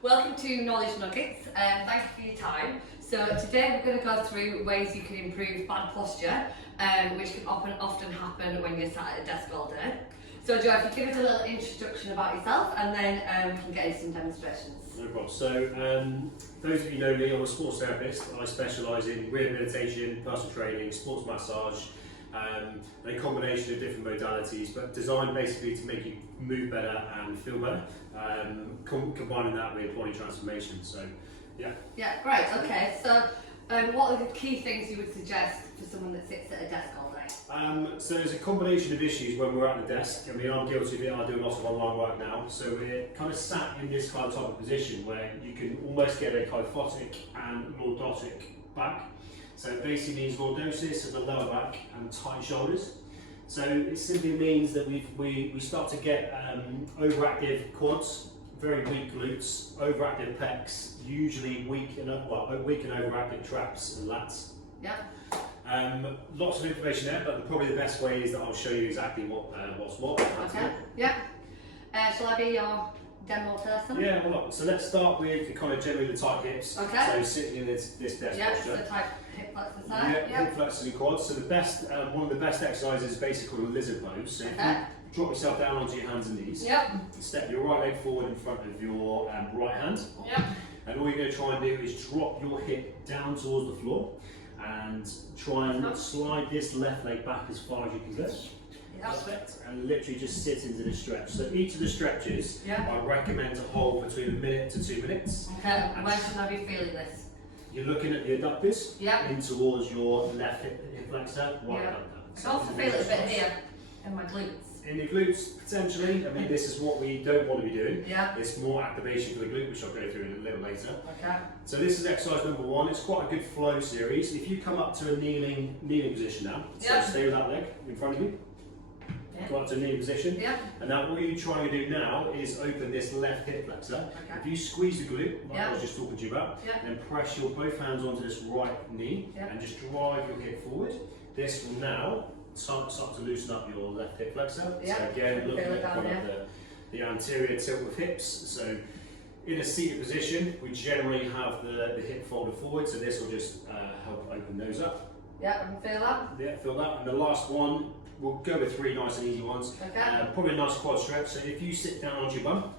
Welcome to Knowledge Nuggets, thank you for your time. So today we're going to go through ways you can improve bad posture, which can often happen when you're sat at a desk all day. So Joe, if you give us a little introduction about yourself and then we can get into some demonstrations. No problem. So those of you know me, I'm a sports therapist. I specialise in rehabilitation, personal training, sports massage, and a combination of different modalities, but designed basically to make you move better and feel better, combining that with body transformation. So, yeah. Yeah, great. Okay, so what are the key things you would suggest for someone that sits at a desk all day? So there's a combination of issues when we're at the desk. I mean, I'm guilty of it. I do a lot of online work now, so we're kind of sat in this kind of type of position where you can almost get a kyphotic and lordotic back. So it basically means lordosis of the lower back and tight shoulders. So it simply means that we start to get overactive quads, very weak glutes, overactive pecs, usually weak and overactive traps and lats. Yeah. Lots of information there, but probably the best way is that I'll show you exactly what's what. Okay. Yeah. Shall I be your demo person? Yeah, well, so let's start with kind of generally the tight hips. Okay. So sitting in this desk posture. So type hip flexor side. Yeah, hip flexors and quads. So the best, one of the best exercises is basically called a lizard pose. So if you drop yourself down onto your hands and knees. Yep. Step your right leg forward in front of your right hand. Yep. And all you're going to try and do is drop your hip down towards the floor and try and slide this left leg back as far as you can go. Yep. Perfect. And literally just sit into the stretch. So each of the stretches, yep, I recommend to hold between 1 minute to 2 minutes. Okay, and when should I be feeling this? You're looking at the adductors, yep, in towards your left hip flexor, right yep. adductor. I can also feel it a bit here in my glutes. In the glutes, potentially. I mean, this is what we don't want to be doing. Yeah. It's more activation for the glute, which I'll go through a little later. Okay. So this is exercise number 1. It's quite a good flow series. If you come up to a kneeling position now, so stay with that leg in front of you. Yeah. Go up to a kneeling position. Yeah. And now what you're trying to do now is open this left hip flexor. Okay. If you squeeze the glute, like I was just talking to you about, then press your both hands onto this right knee and just drive your hip forward. This will now start to loosen up your left hip flexor. So again, looking at kind of the anterior tilt of hips. So in a seated position, we generally have the hip folded forward, so this will just help open those up. Yeah, I can feel that. Yeah, feel that. And the last one, we'll go with 3 nice and easy ones. Okay. Probably a nice quad stretch. So if you sit down onto your bum,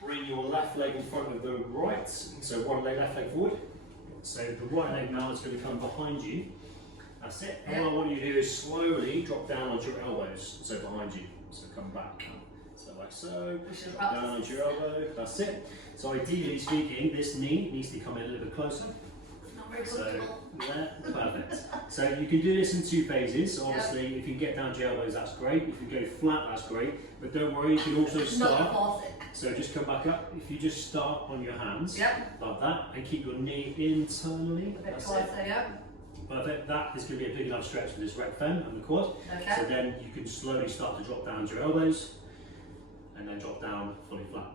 bring your left leg in front of the right. So one leg, left leg forward. So the right leg now is going to come behind you. That's it. Yeah. All I want you to do is slowly drop down onto your elbows. So behind you. So come back. So like so. Down onto your elbow. That's it. So ideally speaking, this knee needs to come in a little bit closer. So, yeah, perfect. So you can do this in 2 phases. Obviously, if you can get down to your elbows, that's great. If you go flat, that's great. But don't worry, you can also start. So just come back up. If you just start on your hands, like that, and keep your knee internally. A bit closer, Perfect. That is going to be a big enough stretch for this rec fem and the quad. Okay. So then you can slowly start to drop down to your elbows, and then drop down fully flat.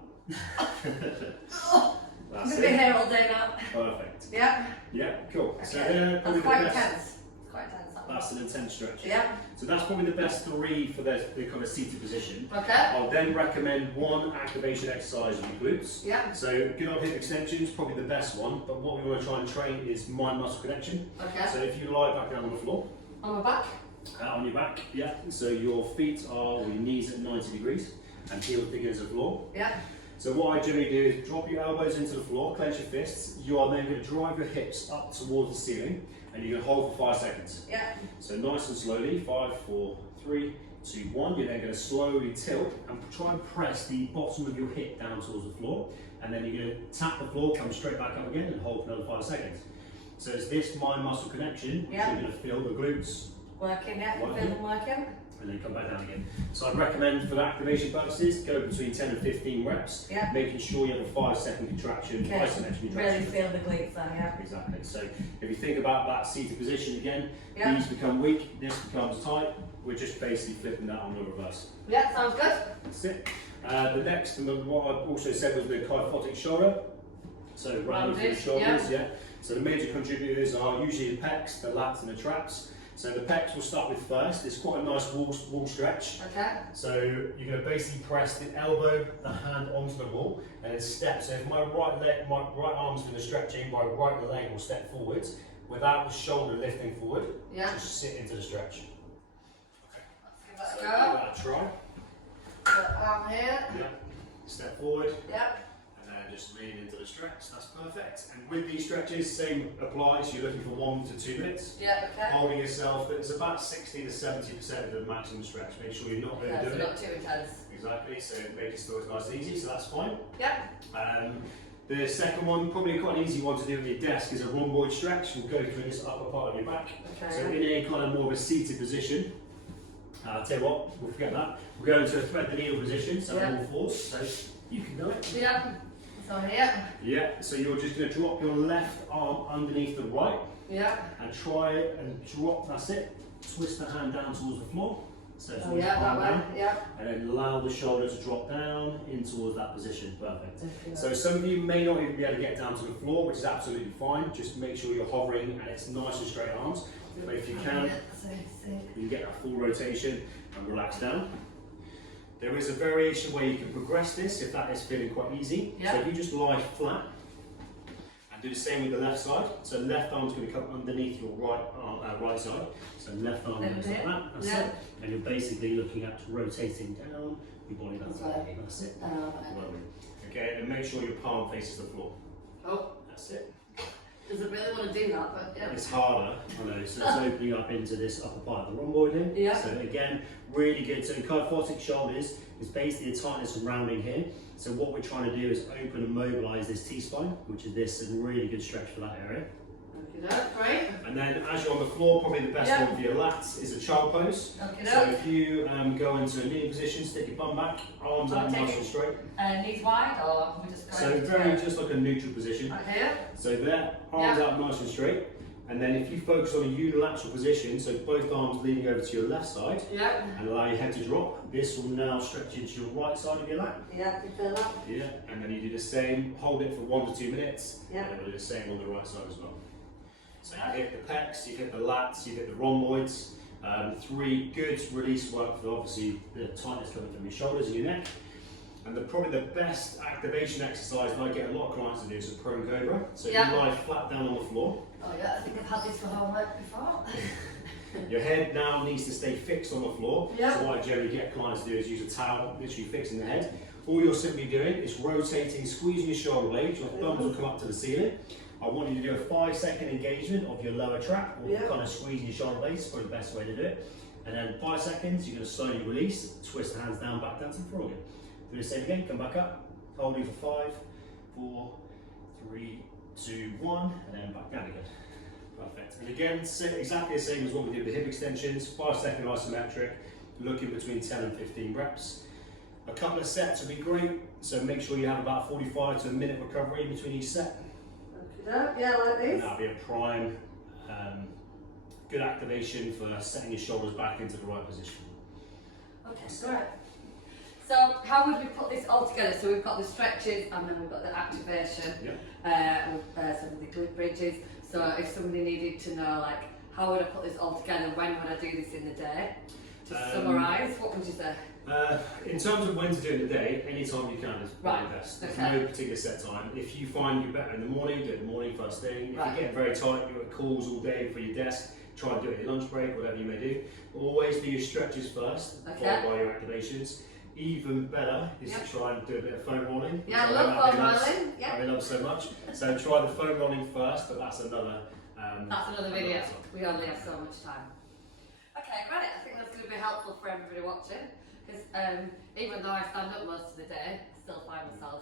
I'm going to be here all day now. Perfect. Yeah. Yeah, cool. Okay. So they're probably that's quite the best. intense. Quite intense. That's an intense stretch. Yeah. So that's probably the best 3 for the kind of seated position. Okay. I'll then recommend 1 activation exercise of your glutes. Yeah. So good old hip extensions, probably the best one, but what we want to try and train is mind-muscle connection. Okay. So if you lie back down on the floor. On my back? On your back, yeah. So your feet are, or your knees at 90 degrees and heels big against the floor. Yeah. So what I generally do is drop your elbows into the floor, clench your fists. You are then going to drive your hips up towards the ceiling and you're going to hold for 5 seconds. Yeah. So nice and slowly, 5, 4, 3, 2, 1. You're then going to slowly tilt and try and press the bottom of your hip down towards the floor. And then you're going to tap the floor, come straight back up again and hold for another 5 seconds. So it's this mind-muscle connection, which you're going to feel the glutes. Working, yeah. Feel them working. And then come back down again. So I'd recommend for the activation purposes, go between 10 and 15 reps, making sure you have a 5-second contraction, isometric contraction. Really feel the glutes then, yeah. Exactly. So if you think about that seated position again, these become weak, this becomes tight. We're just basically flipping that on the reverse. Yeah, sounds good. That's it. The next, and what I also said was the kyphotic shoulder. So rounding through the shoulders, So the major contributors are usually the pecs, the lats and the traps. So the pecs we'll start with first. It's quite a nice wall stretch. Okay. So you're going to basically press the elbow, the hand onto the wall, and then step. So if my right arm's going to stretching, my right leg will step forwards without the shoulder lifting forward. Yeah. Just sit into the stretch. Okay. Let's So give that a go. give that a try. Put arm here. Yeah. Step forward. Yep. And then just lean into the stretch. That's perfect. And with these stretches, same applies. You're looking for 1 to 2 minutes. Yeah. Okay. Holding yourself, but it's about 60 to 70% of the maximum stretch. Make sure you're not overdoing So it. not too intense. Exactly, so make it still as nice and easy, so that's fine. Yep. The second one, probably quite an easy one to do at your desk, is a rhomboid stretch. We'll go through this upper part of your back. Okay. So in a kind of more of a seated position, I'll tell you what, we'll forget that. We'll go into a thread the needle position, so on all fours, so you can do it. Yeah. So here. Yeah, so you're just going to drop your left arm underneath the right. Yeah. And try and drop, that's it. Twist the hand down towards the floor. So it's Yeah, that way. down. Yeah. And then allow the shoulder to drop down in towards that position. Perfect. Okay. So some of you may not even be able to get down to the floor, which is absolutely fine. Just make sure you're hovering and it's nice and straight arms. But if you can, you can get that full rotation and relax down. There is a variation where you can progress this if that is feeling quite easy. Yeah. So if you just lie flat and do the same with the left side. So left arm's going to come underneath your right arm, right side. So left arm goes like that. That's it. And you're basically looking at rotating down your body. That's it. Okay, and make sure your palm faces the floor. Oh. That's it. Doesn't really want to do that, but yeah. It's harder, I know, so it's opening up into this upper part of the rhomboid here. Yeah. So again, really good. So kyphotic shoulders is basically the tightness surrounding here. So what we're trying to do is open and mobilise this T-spine, which is this, and really good stretch for that area. Okay, that's great. And then as you're on the floor, probably the best one for your lats is a child pose. Okay, so if you go into a kneeling position, stick your bum back, arms out nice and straight. Knees wide, or we just go So very just like a neutral position. right here. So there, arms out nice and straight. And then if you focus on a unilateral position, so both arms leaning over to your left side, Yeah. and allow your head to drop, this will now stretch into your right side of your lat. Yeah, you feel that? Yeah, and then you do the same, hold it for 1 to 2 minutes, Yeah. and then we'll do the same on the right side as well. So you hit the pecs, you hit the lats, you hit the rhomboids, 3 good release work for obviously the tightness coming from your shoulders and your neck. And probably the best activation exercise that I get a lot of clients to do is a prone cobra. So you lie flat down on the floor. Oh yeah, I think I've had this for homework before. Your head now needs to stay fixed on the floor. Yeah. So what I generally get clients to do is use a towel, literally fixing the head. All you're simply doing is rotating, squeezing your shoulder blades, your thumbs will come up to the ceiling. I want you to do a 5-second engagement of your lower trap, or kind of squeezing your shoulder blades, probably the best way to do it. And then 5 seconds, you're going to slowly release, twist the hands down, back down to the floor again. Do the same again, come back up, holding for 5, 4, 3, 2, 1, and then back down again. Perfect. And again, exactly the same as what we did with the hip extensions, 5-second isometric, looking between 10 and 15 reps. A couple of sets would be great, so make sure you have about 45 to a minute recovery in between each set. Yeah, like this. And that'll be a prime, good activation for setting your shoulders back into the right position. Okay, great. So how would we put this all together? So we've got the stretches and then we've got the activation with some of the glute bridges. So if somebody needed to know like how would I put this all together, when would I do this in the day? To summarise, what would you say? In terms of when to do it in the day, any time you can is probably best. There's no particular set time. If you find you're better in the morning, do it in the morning first thing. If you're getting very tight, you're at calls all day for your desk, try and do it at your lunch break, whatever you may do. Always do your stretches first, followed by your activations. Even better is to try and do a bit of foam rolling. Yeah, I love foam rolling. I love so much. So try the foam rolling first, but that's another video. We only have so much time. Okay, great. I think that's going to be helpful for everybody watching because even though I stand up most of the day, I still find myself